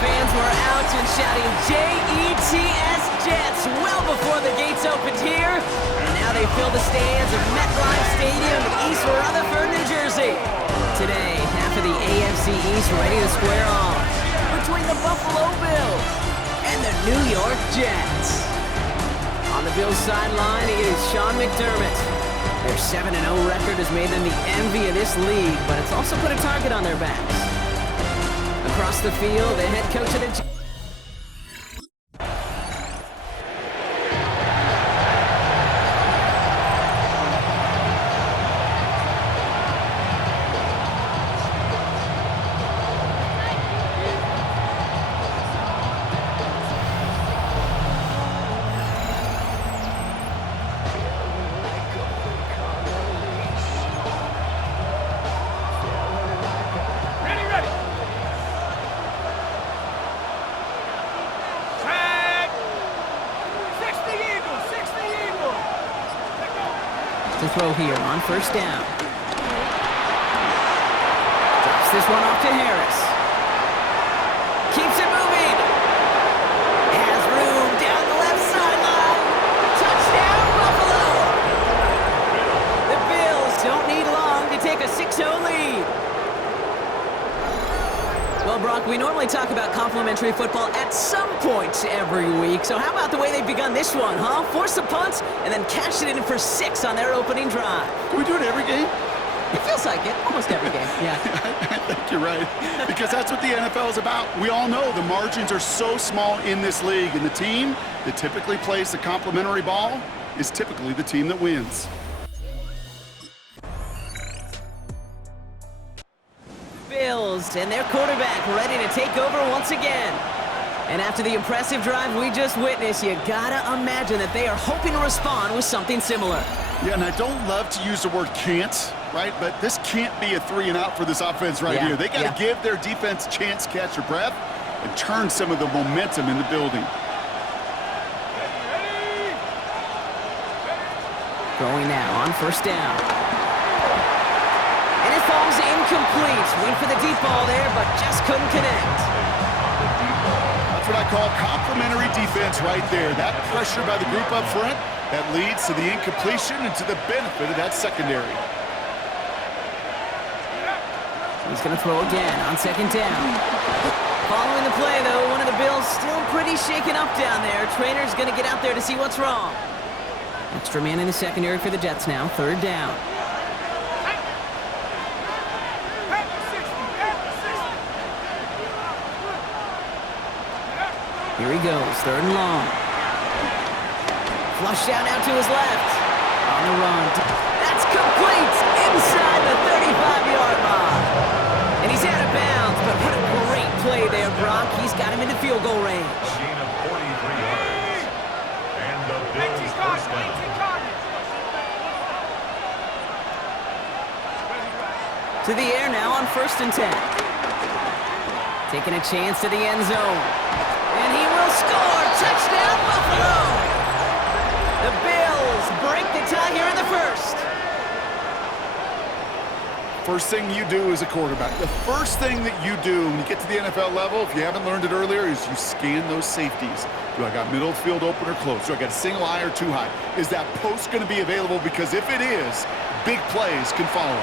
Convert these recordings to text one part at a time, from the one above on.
fans were out and shouting J-E-T-S Jets well before the gates opened here. And now they fill the stands of MetLife Stadium in East Rutherford, New Jersey. Today, half of the AFC East ready to square off between the Buffalo Bills and the New York Jets. On the Bills sideline, it is Sean McDermott. Their 7-0 record has made them the envy of this league, but it's also put a target on their backs. Across the field, the head coach of the Jets. To throw here on first down. Drops this one off to Harris. Keeps it moving. Has room down the left sideline. Touchdown, Buffalo. The Bills don't need long to take a 6-0 lead. Well, Brock, we normally talk about complimentary football at some point every week. So how about the way they've begun this one, huh? Force the punt and then cash it in for 6 on their opening drive. Can we do it every game? It feels like it. Almost every game, yeah. I think you're right. Because that's what the NFL is about. We all know the margins are so small in this league. And the team that typically plays the complimentary ball is typically the team that wins. Bills and their quarterback ready to take over once again. And after the impressive drive we just witnessed, you gotta imagine that they are hoping to respond with something similar. Yeah, and I don't love to use the word can't, right? But this can't be a 3-and-out for this offense right here. They got to give their defense a chance to catch their breath and turn some of the momentum in the building. Going now on first down. And it falls incomplete. Went for the deep ball there, but just couldn't connect. That's what I call complimentary defense right there. That pressure by the group up front, that leads to the incompletion and to the benefit of that secondary. He's going to throw again on second down. Following the play, though, one of the Bills still pretty shaken up down there. Trainer's going to get out there to see what's wrong. Extra man in the secondary for the Jets now. Third down. Here he goes, third and long. Flush down now to his left. On the run. That's complete inside the 35-yard line. And he's out of bounds, but what a great play there, Brock. He's got him into field goal range. Gain of 43 yards. And the Bills first down. To the air now on 1st and 10. Taking a chance to the end zone. And he will score! Touchdown, Buffalo! The Bills break the tie here in the first. First thing you do as a quarterback, the first thing that you do when you get to the NFL level, if you haven't learned it earlier, is you scan those safeties. Do I got middle field open or close? Do I got a single eye or two high? Is that post going to be available? Because if it is, big plays can follow.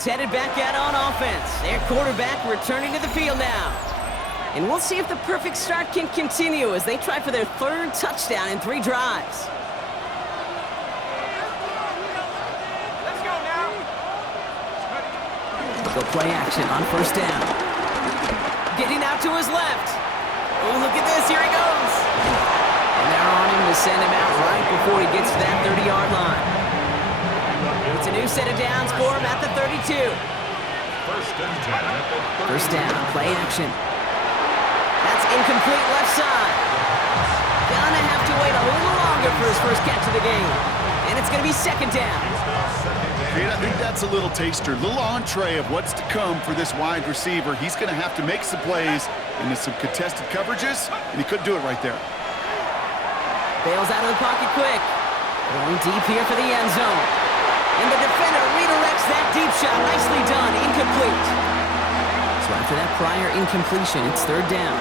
Headed back out on offense. Their quarterback returning to the field now. And we'll see if the perfect start can continue as they try for their 3rd touchdown in 3 drives. Let's go now. Go play action on first down. Getting out to his left. Oh, look at this. Here he goes. And they're on him to send him out right before he gets to that 30-yard line. It's a new set of downs for him at the 32. First and 10. First down, play action. That's incomplete left side. Gonna have to wait a little longer for his first catch of the game. And it's gonna be second down. Kate, I think that's a little taster, a little entree of what's to come for this wide receiver. He's going to have to make some plays into some contested coverages, and he couldn't do it right there. Bails out of the pocket quick. Going deep here for the end zone. And the defender redirects that deep shot. Nicely done. Incomplete. So after that prior incompletion, it's third down.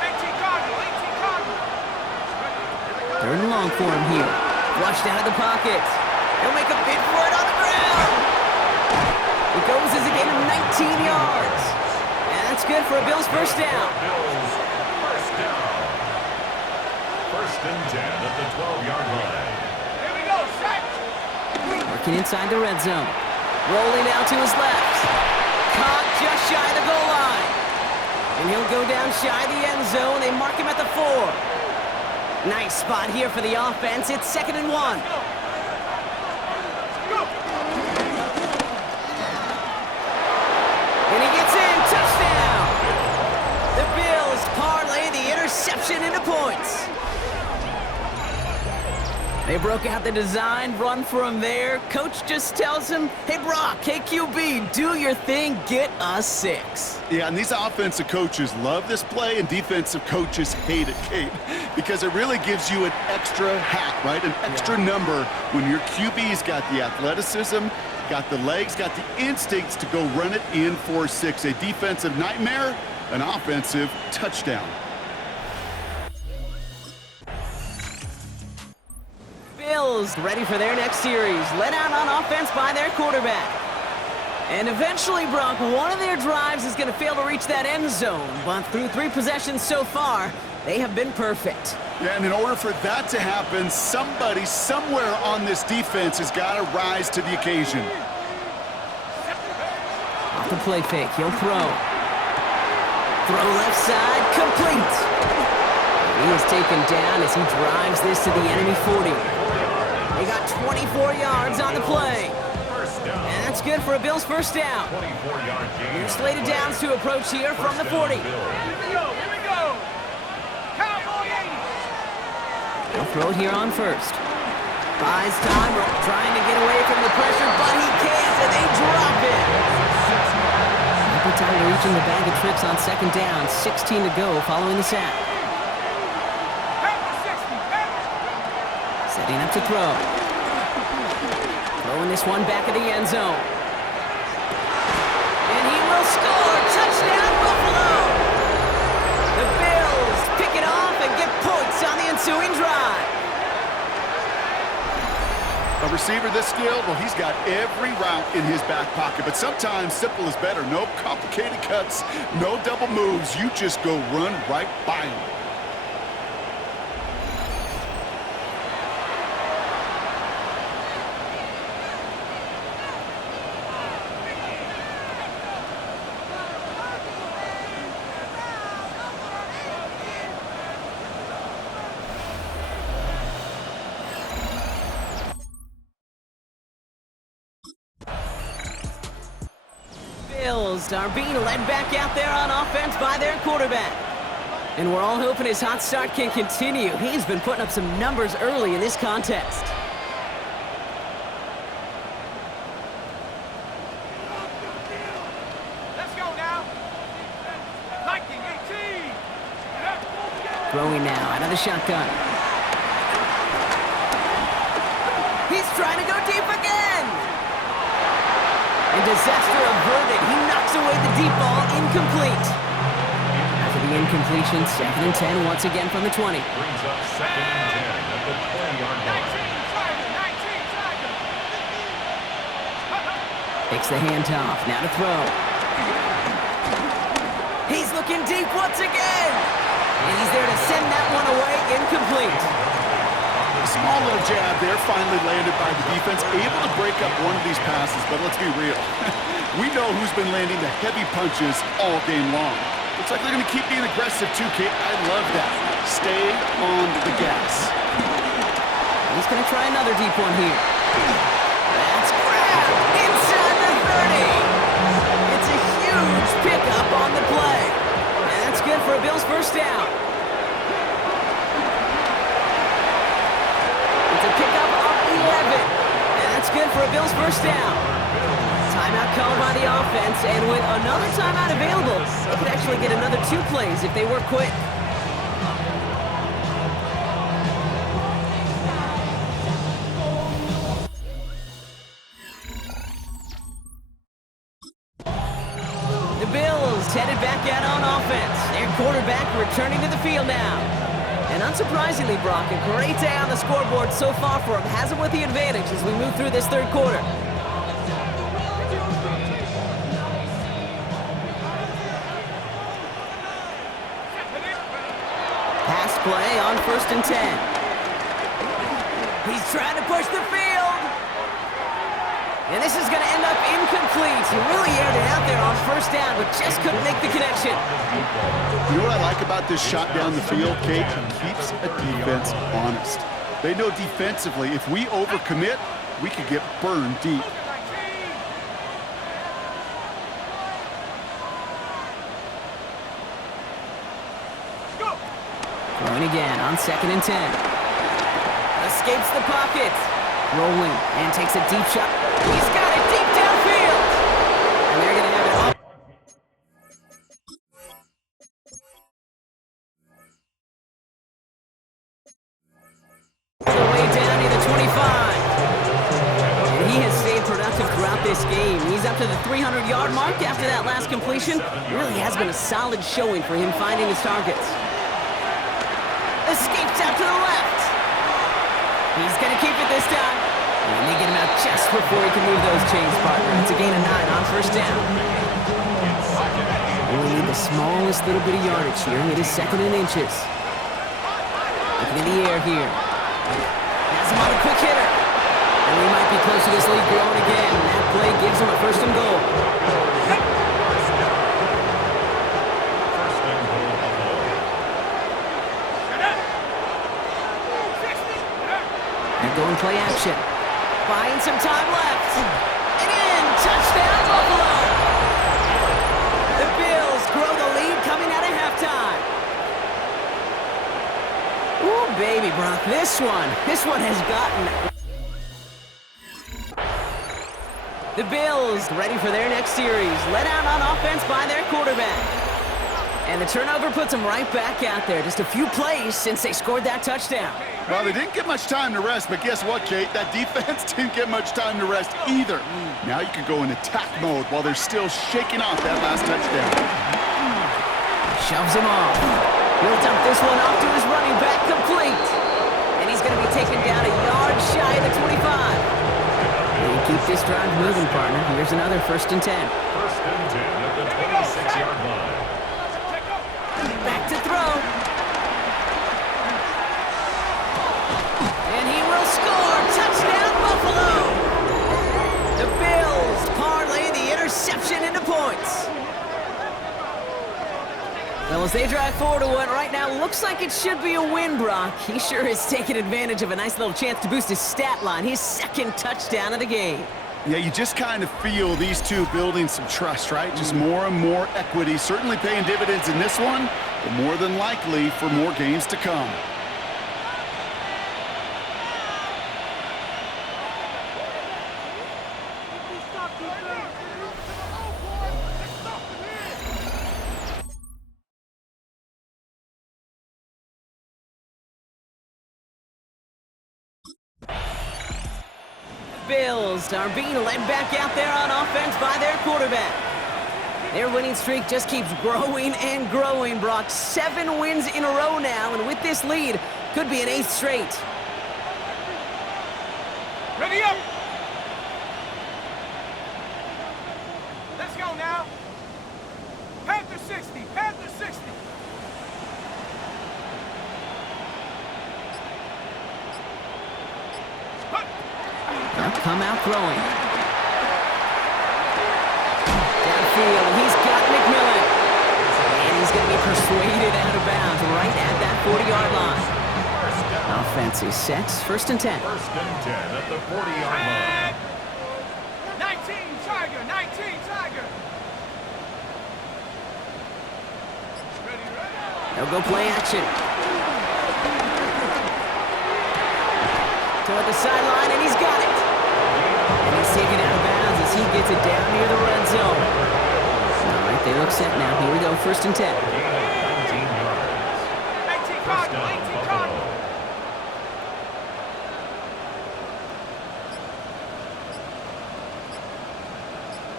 18 Cardinal, 18 Cardinal. Third and long for him here. Flushed out of the pocket. He'll make a bid for it on the ground. It goes as a gain of 19 yards. And that's good for a Bills first down. Bills first down. First and 10 at the 12-yard line. Here we go, set. Working inside the red zone. Rolling out to his left. Caught just shy of the goal line. And he'll go down shy of the end zone. They mark him at the 4. Nice spot here for the offense. It's 2nd and 1. And he gets in. Touchdown. The Bills parlay the interception into points. They broke out the design, run for him there. Coach just tells him, hey, Brock, hey, QB, do your thing, get us 6. Yeah, and these offensive coaches love this play, and defensive coaches hate it, Kate, because it really gives you an extra hat, right? An extra number when your QB's got the athleticism, got the legs, got the instincts to go run it in for 6. A defensive nightmare, an offensive touchdown. Bills ready for their next series, led out on offense by their quarterback. And eventually, Brock, one of their drives is going to fail to reach that end zone, but through 3 possessions so far, they have been perfect. Yeah, and in order for that to happen, somebody somewhere on this defense has got to rise to the occasion. Off the play fake, he'll throw. Throw left side, complete. He is taken down as he drives this to the enemy 40. They got 24 yards on the play. And that's good for a Bills first down. 24-yard gain. New slated downs to approach here from the 40. Here we go. Cowboy 80. He'll throw it here on first. Buys time, trying to get away from the pressure, but he can't, and they drop it. Every time they're reaching the bag of tricks on 2nd down, 16 to go following the sack. Setting up to throw. Throwing this one back of the end zone. And he will score! Touchdown, Buffalo! The Bills pick it off and get points on the ensuing drive. A receiver this skilled, well, he's got every route in his back pocket, but sometimes simple is better. No complicated cuts, no double moves. You just go run right by him. Bills are being led back out there on offense by their quarterback. And we're all hoping his hot start can continue. He's been putting up some numbers early in this contest. Let's go now. 1918. Throwing now out of the shotgun. He's trying to go deep again. And disaster averted. He knocks away the deep ball, incomplete. After the incompletion, 2nd and 10 once again from the 20. Brings up 2nd and 10 at the 20-yard line. 19 Takes the handoff, now to throw. He's looking deep once again. And he's there to send that one away, incomplete. Small little jab there, finally landed by the defense, able to break up one of these passes, but let's be real. We know who's been landing the heavy punches all game long. Looks like they're going to keep being aggressive too, Kate. I love that. Stay on the gas. He's going to try another deep one here. That's grabbed inside the 30. It's a huge pickup on the play. And that's good for a Bills first down. It's a pickup Bills first down. Timeout called by the offense, and with another timeout available, they could actually get another 2 plays if they work quick. The Bills headed back out on offense. Their quarterback returning to the field now. And unsurprisingly, Brock, a great day on the scoreboard so far for him. Has him with the advantage as we move through this third quarter. Pass play on 1st and 10. He's trying to push the field. And this is going to end up incomplete. He really aired it out there on 1st down, but just couldn't make the connection. You know what I like about this shot down the field, Kate? It keeps a defense honest. They know defensively, if we overcommit, we could get burned deep. Throwing again on 2nd and 10. Escapes the pocket. Rolling and takes a deep shot. He's got it deep downfield. And they're going to have it up. Way down near the 25. And he has stayed productive throughout this game. He's up to the 300-yard mark after that last completion. It really has been a solid showing for him finding his targets. Escapes out to the left. He's going to keep it this time. And they get him out just before he can move those chains, partner. It's a gain of 9 on 1st down. Only need the smallest little bit of yardage here. It is 2nd and inches. Looking in the air here. Has him on a quick hitter. And we might be close to this lead growing again. And that play gives him a 1st and goal. They're going play action. Buying some time left. And in. Touchdown, Buffalo. The Bills grow the lead coming out of halftime. Ooh, baby, Brock. This one has gotten... The Bills ready for their next series. Let out on offense by their quarterback. And the turnover puts them right back out there. Just a few plays since they scored that touchdown. Well, they didn't get much time to rest, but guess what, Kate? That defense didn't get much time to rest either. Now you can go in attack mode while they're still shaking off that last touchdown. Shoves him off. He'll dump this one off to his running back, complete. And he's going to be taken down a yard shy of the 25. And keep this drive moving, partner. Here's another 1st and 10. 1st and 10 at the 26-yard line. Back to throw. And he will score. Touchdown, Buffalo. The Bills parlay the interception into points. Well, as they drive forward to what right now looks like it should be a win, Brock, he sure has taken advantage of a nice little chance to boost his stat line. His 2nd touchdown of the game. Yeah, you just kind of feel these two building some trust, right? Just more and more equity, certainly paying dividends in this one, but more than likely for more games to come. Bills are being led back out there on offense by their quarterback. Their winning streak just keeps growing and growing, Brock. 7 wins in a row now, and with this lead, could be an 8th straight. Ready up! Let's go now. Panther 60, Panther 60. They'll come out throwing. Downfield, he's got McMillan. And he's going to be persuaded out of bounds right at that 40-yard line. Offense is set. 1st and 10. 1st and 10 at the 40-yard line. 19 Tiger, 19 Tiger. Ready, ready. They'll go play action. Toward the sideline, and he's got it. And he's taken out of bounds as he gets it down near the red zone. All right, they look set now. Here we go, 1st and 10. 19 yards. 18 First Cardinal, down, 18 Buffalo. Cardinal.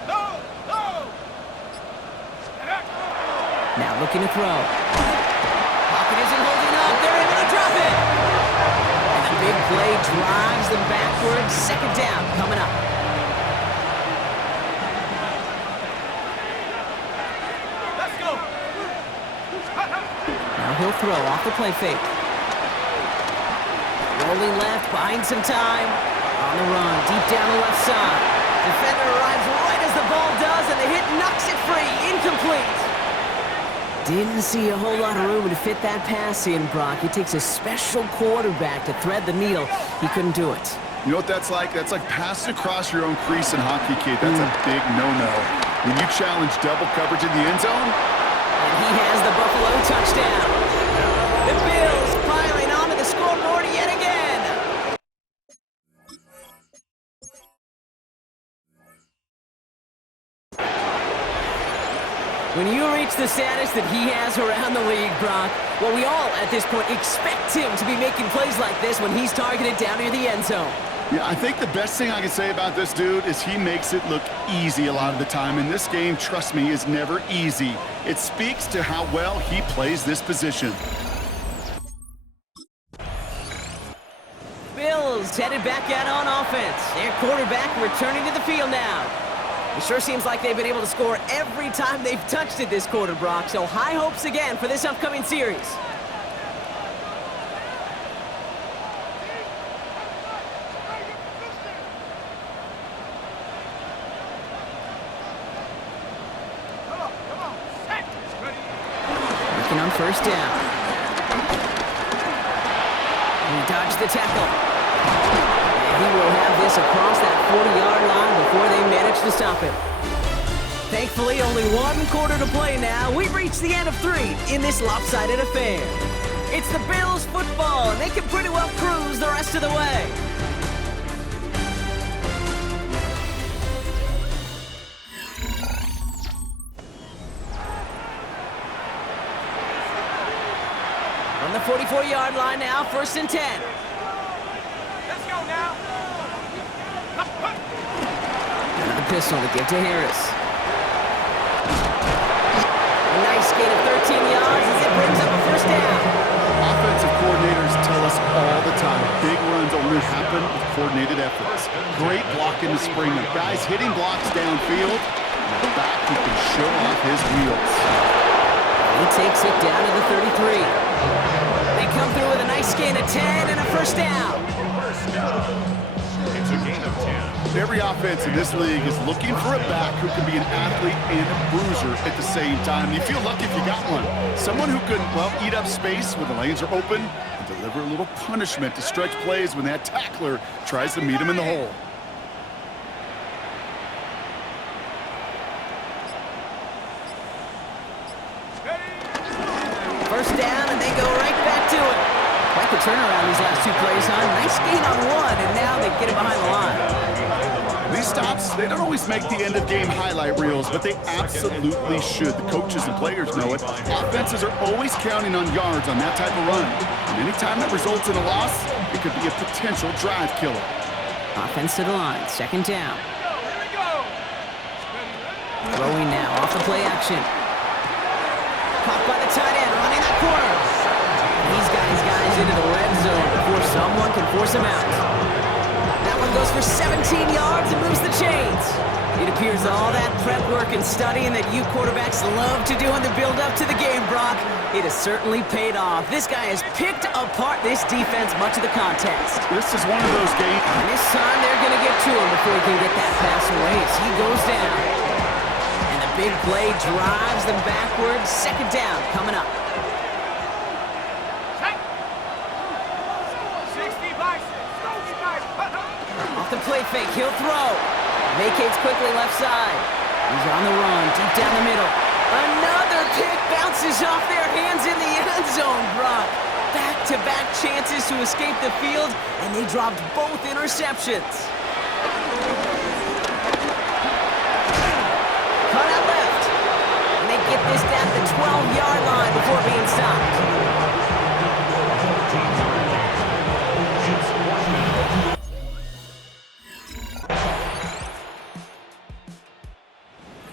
No, no. Now looking to throw. Pocket isn't holding up. They're able to drop it. And the big play drives them backwards. 2nd down coming up. Let's go. Now he'll throw off the play fake. Rolling left, buying some time. On the run, deep down the left side. Defender arrives right as the ball does, and the hit knocks it free. Incomplete. Didn't see a whole lot of room to fit that pass in, Brock. It takes a special quarterback to thread the needle. He couldn't do it. You know what that's like? That's like passing across your own crease in hockey, kid. That's a big no-no. When you challenge double coverage in the end zone, And he has the Buffalo touchdown. The Bills piling onto the scoreboard yet again. When you reach the status that he has around the league, Brock, well, we all, at this point, expect him to be making plays like this when he's targeted down near the end zone. yeah, I think the best thing I can say about this dude is he makes it look easy a lot of the time. And this game, trust me, is never easy. It speaks to how well he plays this position. Bills headed back out on offense. Their quarterback returning to the field now. It sure seems like they've been able to score every time they've touched it this quarter, Brock. So high hopes again for this upcoming series. Come on. Set. Ready. Working on 1st down. He dodged the tackle. And he will have this across that 40-yard line before they manage to stop him. Thankfully, only 1 quarter to play now. We've reached the end of 3 in this lopsided affair. It's the Bills football, and they can pretty well cruise the rest of the way. On the 44-yard line now, 1st and 10. Let's go now. Another pistol to give to Harris. A nice gain of 13 yards as it brings up a 1st down. Offensive coordinators tell us all the time, big runs only happen with coordinated efforts. Great blocking to spring them. Guys hitting blocks downfield, and a back who can show off his wheels. He takes it down to the 33. They come through with a nice gain of 10 and a 1st down. First down. It's a gain of 10. Every offense in this league is looking for a back who can be an athlete and a bruiser at the same time. You feel lucky if you got one. Someone who can, well, eat up space when the lanes are open and deliver a little punishment to stretch plays when that tackler tries to meet him in the hole. Ready. 1st down, and they go right back to it. Quite the turnaround these last 2 plays, huh? Nice gain on 1, and now they get it behind the line. These stops, they don't always make the end-of-game highlight reels, but they absolutely should. The coaches and players know it. Offenses are always counting on yards on that type of run. And any time that results in a loss, it could be a potential drive killer. Offense to the line, 2nd down. Here we go. Ready. Throwing now, off the play action. Caught by the tight end, running that corner. He's got his guys into the red zone before someone can force him out. That one goes for 17 yards and moves the chains. It appears all that prep work and studying that you quarterbacks love to do in the build-up to the game, Brock, it has certainly paid off. This guy has picked apart this defense much of the contest. This is one of those games. And this time they're going to get to him before he can get that pass away as he goes down. And the big play drives them backwards. 2nd down coming up. Set. 60 bison. 60 bison. Off the play fake, he'll throw. Vacates quickly left side. He's on the run, deep down the middle. Another pick bounces off their hands in the end zone, Brock. Back-to-back chances to escape the field, and they dropped both interceptions. before being stopped.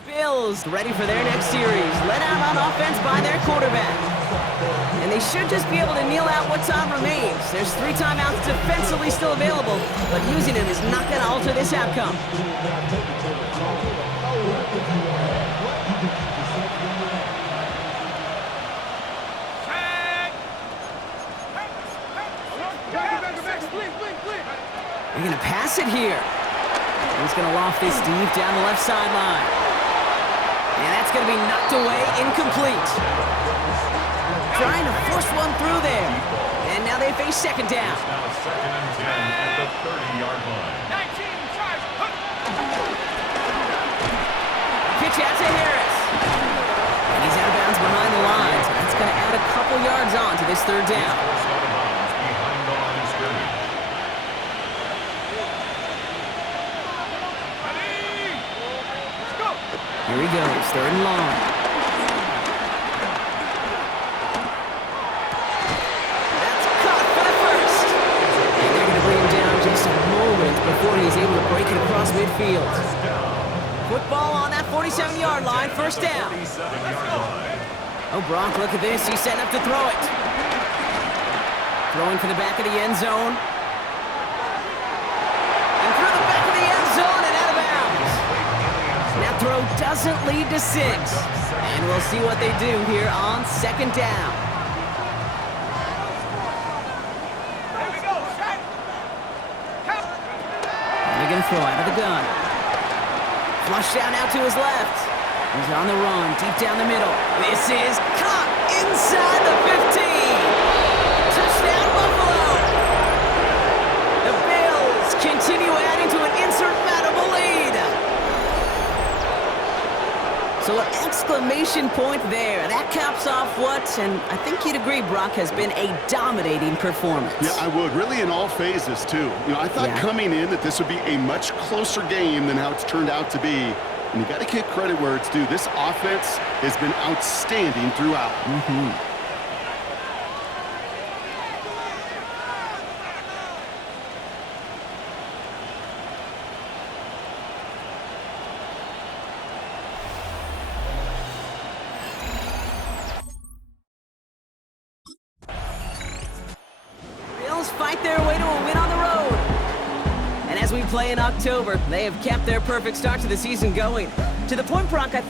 Bills ready for their next series. Let out on offense by their quarterback. And they should just be able to kneel out what time remains. There's 3 timeouts defensively still available, but using them is not going to alter this outcome. They're going to pass it here. He's going to loft this deep down the left sideline. And that's going to be knocked away, incomplete. Trying to force one through there. And now they face second down. Now 2nd and 10 at the 30-yard line. 19, charge. Pitch out to Harris. And he's out of bounds behind the line. So that's going to add a couple yards on to this third down. Forced out of bounds behind the line of scrimmage. Ready? Let's go. Here he goes, 3rd and long. That's caught for the first. And they're going to bring him down just a moment before he's able to break it across midfield. Football on that 47-yard line, first down. 47-yard line. Oh, Brock, look at this. He's setting up to throw it. Throwing for the back of the end zone. And through the back of the end zone and out of bounds. That throw doesn't lead to 6. And we'll see what they do here on second down. Here we go. Set. Count. And they're going to throw out of the gun. Flush down out to his left. He's on the run, deep down the middle. This is caught inside the 15. Touchdown, Buffalo. The Bills continue adding to an insurmountable lead. So an exclamation point there. That caps off what, and I think you'd agree, Brock, has been a dominating performance. Yeah, I would. Really in all phases, too. I thought coming in that this would be a much closer game than how it's turned out to be. And you got to give credit where it's due. This offense has been outstanding throughout. Bills fight their way to a win on the road. And as we play in October, they have kept their perfect start to the season going. To the point, Brock, I